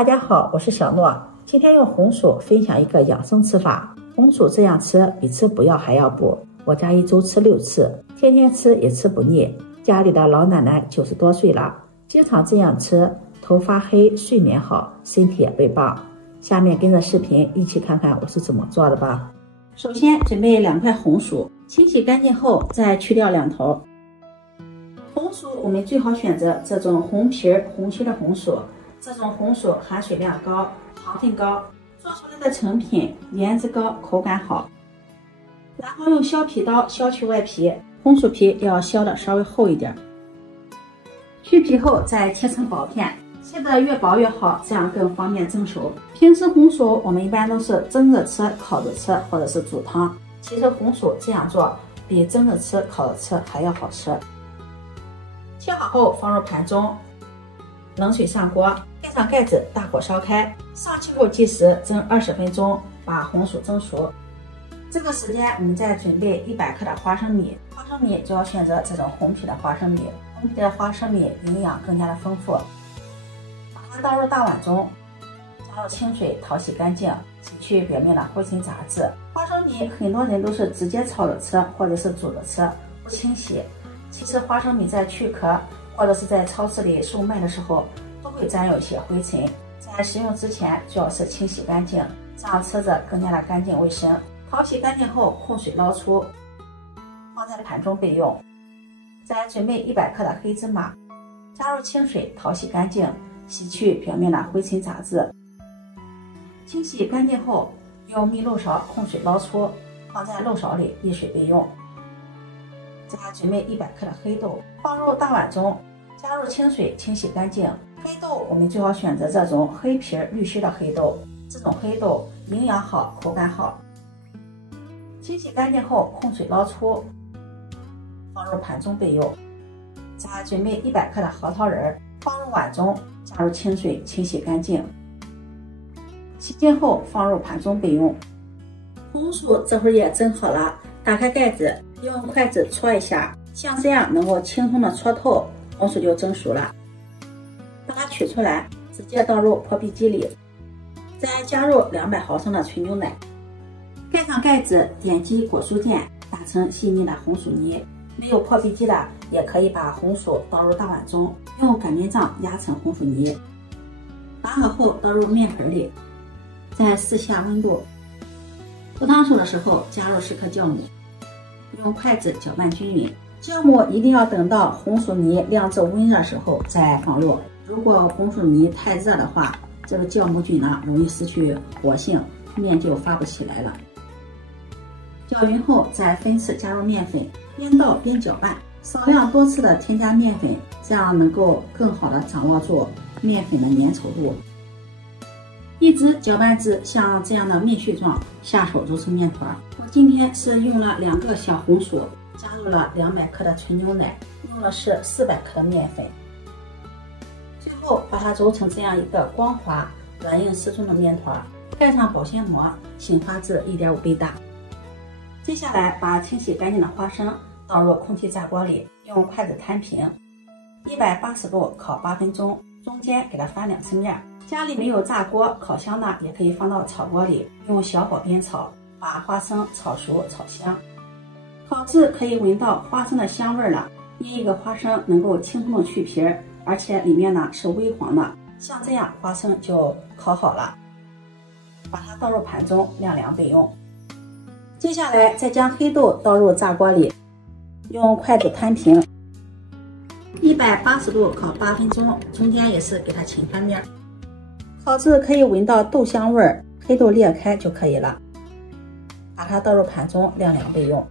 大家好，我是小诺。今天用红薯分享一个养生吃法。红薯这样吃比吃补药还要补，我家一周吃6次，天天吃也吃不腻。家里的老奶奶90多岁了，经常这样吃，头发黑，睡眠好，身体也倍棒。下面跟着视频一起看看我是怎么做的吧。首先准备2块红薯，清洗干净后再去掉2头。红薯我们最好选择这种红皮红心的红薯，这种红薯含水量高，糖分高，做出来的成品颜值高，口感好。然后用削皮刀削去外皮，红薯皮要削的稍微厚一点。去皮后再切成薄片，切得越薄越好，这样更方便蒸熟。平时红薯我们一般都是蒸着吃、烤着吃，或者是煮汤。其实红薯这样做比蒸着吃、烤着吃还要好吃。切好后放入盘中，冷水上锅，盖上盖子，大火烧开，上气后计时蒸20分钟，把红薯蒸熟。这个时间我们再准备100克的花生米，花生米就要选择这种红皮的花生米，红皮的花生米营养更加的丰富。把它倒入大碗中，加入清水淘洗干净，洗去表面的灰尘杂质。花生米很多人都是直接炒着吃，或者是煮着吃，不清洗。其实花生米在去壳或者是在超市里售卖的时候，都会沾有一些灰尘，在食用之前最好是清洗干净，这样吃着更加的干净卫生。淘洗干净后控水捞出，放在盘中备用。再准备100克的黑芝麻，加入清水淘洗干净，洗去表面的灰尘杂质。清洗干净后，用密漏勺控水捞出，放在漏勺里沥水备用。再准备100克的黑豆，放入大碗中，加入清水清洗干净。黑豆我们最好选择这种黑皮绿心的黑豆，这种黑豆营养好，口感好。清洗干净后控水捞出，放入盘中备用。再准备100克的核桃仁，放入碗中，加入清水清洗干净。洗净后放入盘中备用。红薯这会儿也蒸好了，打开盖子，用筷子戳一下，像这样能够轻松的戳透，红薯就蒸熟了。把它取出来，直接倒入破壁机里，再加入200毫升的纯牛奶，盖上盖子，点击果蔬键，打成细腻的红薯泥。没有破壁机的，也可以把红薯倒入大碗中，用擀面杖压成红薯泥。打好后倒入面盆里，再试下温度。煮汤熟的时候加入10克酵母，用筷子搅拌均匀。酵母一定要等到红薯泥晾至温热时候再放入。如果红薯泥太热的话，这个酵母菌呢容易失去活性，面就发不起来了。搅匀后再分次加入面粉，边倒边搅拌，少量多次的添加面粉，这样能够更好的掌握住面粉的粘稠度。一直搅拌至像这样的面絮状，下手揉成面团。我今天是用了2个小红薯，加入了200克的纯牛奶，用的是400克的面粉。最后把它揉成这样一个光滑、软硬适中的面团，盖上保鲜膜，醒发至1.5倍大。接下来把清洗干净的花生倒入空气炸锅里，用筷子摊平，180度烤8分钟，中间给它翻2次面。家里没有炸锅、烤箱呢，也可以放到炒锅里，用小火煸炒，把花生炒熟炒香。烤至可以闻到花生的香味了，另一个花生能够轻松的去皮，而且里面呢是微黄的，像这样花生就烤好了。把它倒入盘中晾凉备用。接下来再将黑豆倒入炸锅里，用筷子摊平，180度烤8分钟，中间也是给它倾翻面。烤至可以闻到豆香味儿，黑豆裂开就可以了。把它倒入盘中晾凉备用。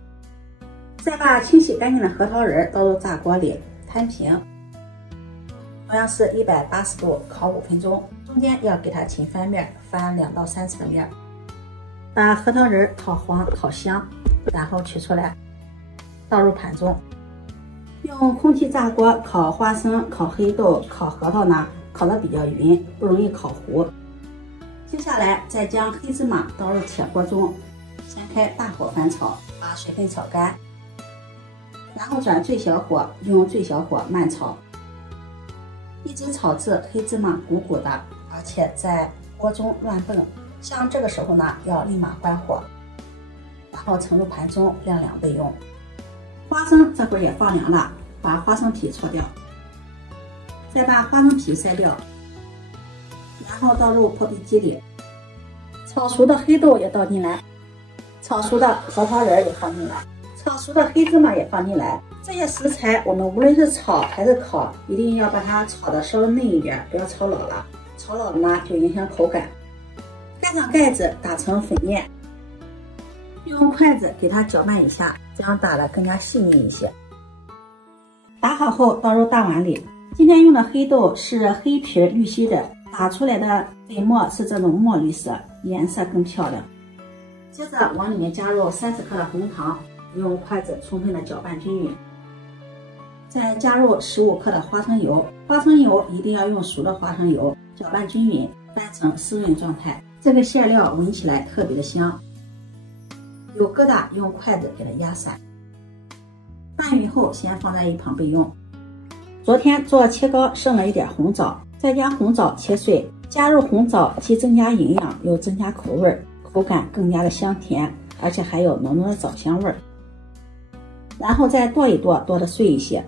再把清洗干净的核桃仁倒入炸锅里，摊平，同样是180度烤5分钟，中间要给它倾翻面，翻2到3次的面。把核桃仁烤黄烤香，然后取出来，倒入盘中。用空气炸锅烤花生、烤黑豆、烤核桃呢，烤得比较匀，不容易烤糊。接下来再将黑芝麻倒入铁锅中，先开大火翻炒，把水分炒干，然后转最小火，用最小火慢炒，一直炒至黑芝麻鼓鼓的，而而且在锅中乱蹦。像这个时候呢，要立马关火，然后盛入盘中晾2备用。花生这会儿也放凉了，把花生皮搓掉，再把花生皮筛掉，然后倒入破壁机里。炒熟的黑豆也倒进来，炒熟的核桃仁也放进来，炒熟的黑芝麻也放进来。这些食材我们无论是炒还是烤，一定要把它炒的稍微嫩一点，不要炒老了。炒老了呢就影响口感。盖上盖子，打成粉面，用筷子给它搅拌一下，这样打得更加细腻一些。打好后倒入大碗里。今天用的黑豆是黑皮绿心的，打出来的粉末是这种墨绿色，颜色更漂亮。接着往里面加入30克的红糖，用筷子充分的搅拌均匀。再加入15克的花生油，花生油一定要用熟的花生油，搅拌均匀，翻成湿润状态。这个馅料闻起来特别的香，有疙瘩用筷子给它压散。拌匀后先放在一旁备用。昨天做切糕剩了一点红枣，再将红枣切碎，加入红枣既增加营养又增加口味，口感更加的香甜，而且还有浓浓的枣香味。然后再剁一剁，剁得碎一些。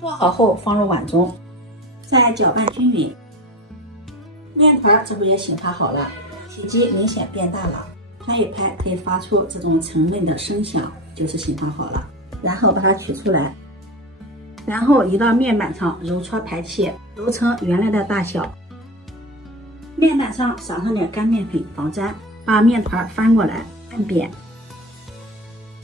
剁好后放入碗中，再搅拌均匀。面团这会也醒发好了，体积明显变大了，拍一拍可以发出这种沉闷的声响，就是醒发好了。然后把它取出来，然后移到面板上揉搓排气，揉成原来的大小。面板上撒上点干面粉防粘，把面团翻过来按扁，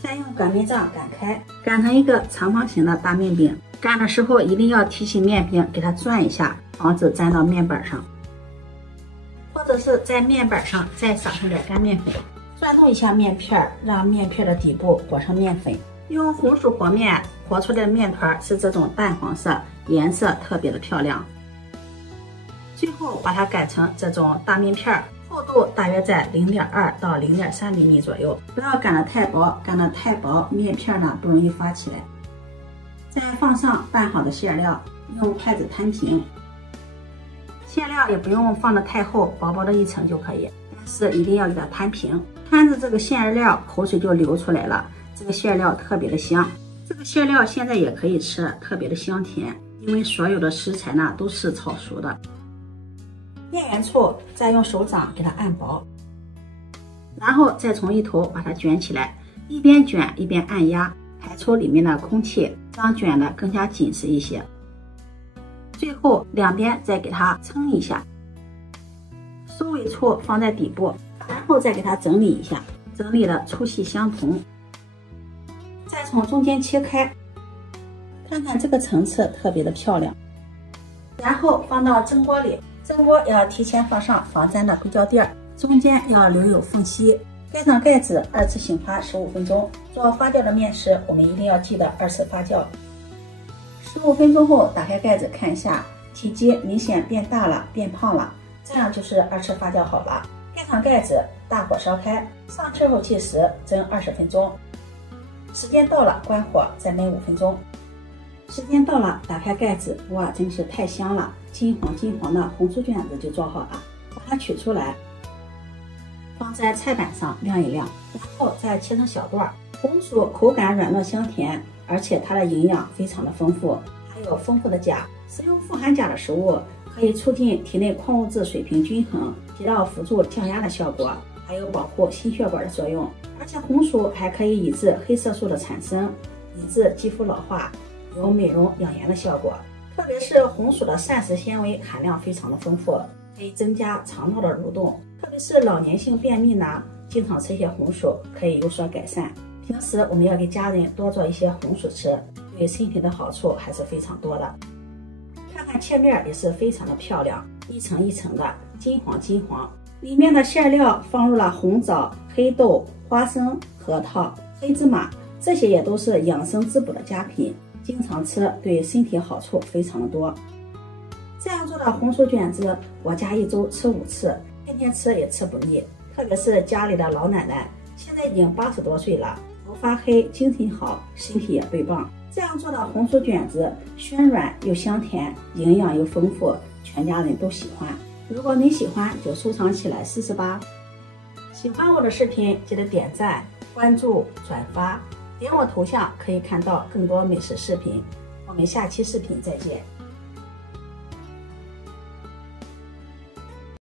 再用擀面杖擀开，擀成一个长方形的大面饼。擀的时候一定要提起面饼给它转一下，防止粘到面板上。或者是在面板上再撒上点干面粉，转动一下面片，让面片的底部裹上面粉。用红薯和面和出来的面团是这种淡黄色，颜色特别的漂亮。最后把它擀成这种大面片，厚度大约在0.2到0.3厘米左右，不要擀得太薄，擀得太薄面片呢不容易发起来。再放上拌好的馅料，用筷子摊平。馅料也不用放得太厚，薄薄的一层就可以，但是一定要给它摊平，摊着这个馅料口水就流出来了，这个馅料特别的香。这个馅料现在也可以吃，特别的香甜，因为所有的食材呢都是炒熟的。捏圆处，再用手掌给它按薄，然后再从一头把它卷起来，一边卷一边按压，排出里面的空气，这样卷的更加紧实一些。最后两边再给它撑一下，收尾处放在底部，然后再给它整理一下，整理的粗细相同。再从中间切开，看看这个层次特别的漂亮。然后放到蒸锅里，蒸锅要提前放上防粘的硅胶垫，中间要留有缝隙。盖上盖子，2次醒发15分钟。做发酵的面时，我们一定要记得2次发酵。15分钟后打开盖子看一下，体积明显变大了，变胖了，这样就是2次发酵好了。盖上盖子，大火烧开，上气后计时，蒸20分钟。时间到了，关火，再焖5分钟。时间到了，打开盖子，哇，真是太香了！金黄金黄的红薯卷子就做好了，把它取出来，放在菜板上晾一晾，然后再切成小段。红薯口感软糯香甜，而且它的营养非常的丰富，还有丰富的钾。食用富含钾的食物可以促进体内矿物质水平均衡，起到辅助降压的效果，还有保护心血管的作用。而且红薯还可以抑制黑色素的产生，抑制肌肤老化，有美容养颜的效果。特别是红薯的膳食纤维含量非常的丰富，可以增加肠道的蠕动，特别是老年性便秘呢，经常吃一些红薯可以有所改善。平时我们要给家人多做一些红薯吃，对身体的好处还是非常多的。看看切面也是非常的漂亮，一层一层的金黄金黄，里面的馅料放入了红枣、黑豆、花生、核桃、黑芝麻，这些也都是养生滋补的佳品，经常吃对身体好处非常的多。这样做的红薯卷子，我家1周吃5次，天天吃也吃不腻。特别是家里的老奶奶，现在已经80多岁了，头发黑，精神好，身体也倍棒。这样做的红薯卷子，暄软又香甜，营养又丰富，全家人都喜欢。如果你喜欢，就收藏起来试试吧。喜欢我的视频，记得点赞、关注、转发，点我头像可以看到更多美食视频。我们下期视频再见。